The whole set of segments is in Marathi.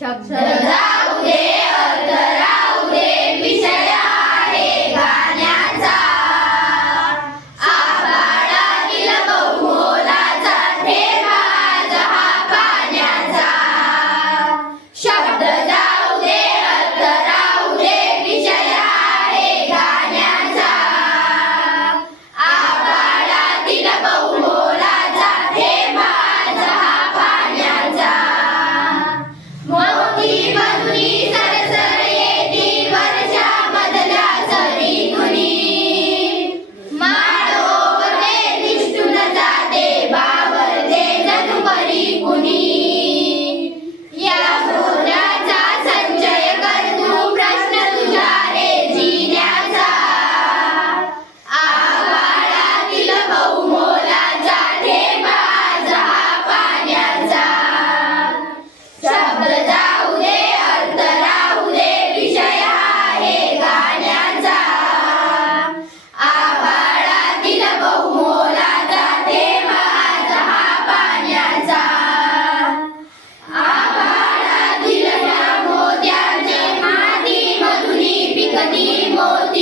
शब्द more.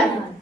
Gracias.